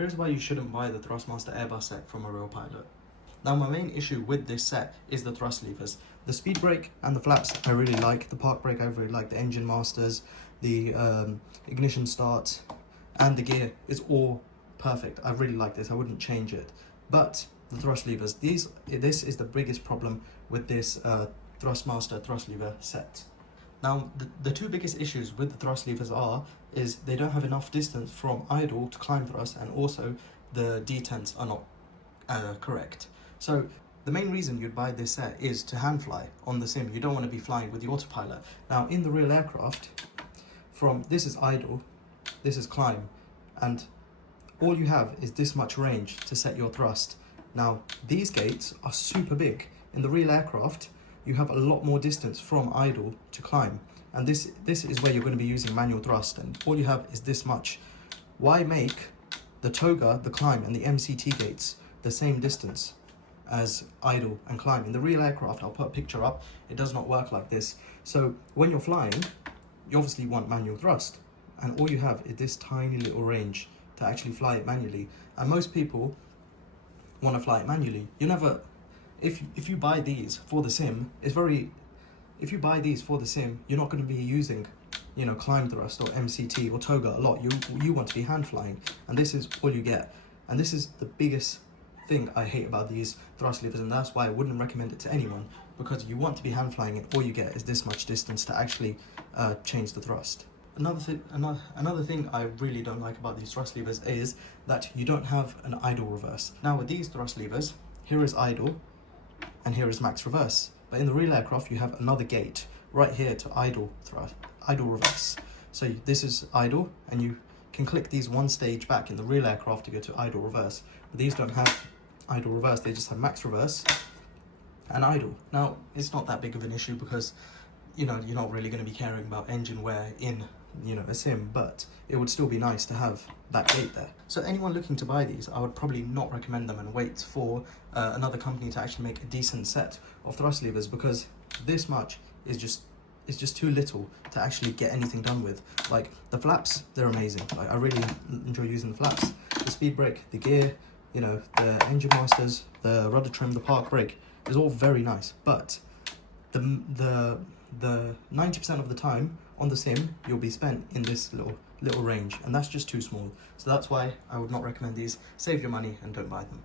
Here's why you shouldn't buy the Thrustmaster Airbus set from a real pilot. Now my main issue with this set is the thrust levers. The speed brake and the flaps I really like, the park brake I really like, the engine masters, the ignition start and the gear is all perfect. I really like this, I wouldn't change it. But the thrust levers, this is the biggest problem with this Thrustmaster thrust lever set. Now the two biggest issues with the thrust levers is they don't have enough distance from idle to climb thrust, and also the detents are not correct. So the main reason you'd buy this set is to hand fly on the sim. You don't want to be flying with the autopilot. Now in the real aircraft, this is idle, this is climb, and all you have is this much range to set your thrust. Now these gates are super big. In the real aircraft, you have a lot more distance from idle to climb, and this is where you're going to be using manual thrust, and all you have is this much. Why make the toga, the climb, and the MCT gates the same distance as idle and climb? In the real aircraft, I'll put a picture up, it does not work like this. So when you're flying, you obviously want manual thrust, and all you have is this tiny little range to actually fly it manually. And most people want to fly it manually. You never, if you buy these for the sim, if you buy these for the sim, you're not going to be using, you know, climb thrust or MCT or toga a lot. You want to be hand flying, and this is all you get. And this is the biggest thing I hate about these thrust levers, and that's why I wouldn't recommend it to anyone, because you want to be hand flying and all you get is this much distance to actually change the thrust. Another thing I really don't like about these thrust levers is that you don't have an idle reverse. Now with these thrust levers, here is idle and here is max reverse. But in the real aircraft, you have another gate right here to idle reverse. So this is idle, and you can click these one stage back in the real aircraft to go to idle reverse. But these don't have idle reverse, they just have max reverse and idle. Now it's not that big of an issue because, you know, you're not really going to be caring about engine wear in, you know, a sim, but it would still be nice to have that gate there. So anyone looking to buy these, I would probably not recommend them and wait for another company to actually make a decent set of thrust levers, because this much is just too little to actually get anything done with. Like the flaps, they're amazing. Like I really enjoy using the flaps. The speed brake, the gear, you know, the engine masters, the rudder trim, the park brake is all very nice. But the 90% of the time on the sim, you'll be spent in this little range, and that's just too small. So that's why I would not recommend these. Save your money and don't buy them.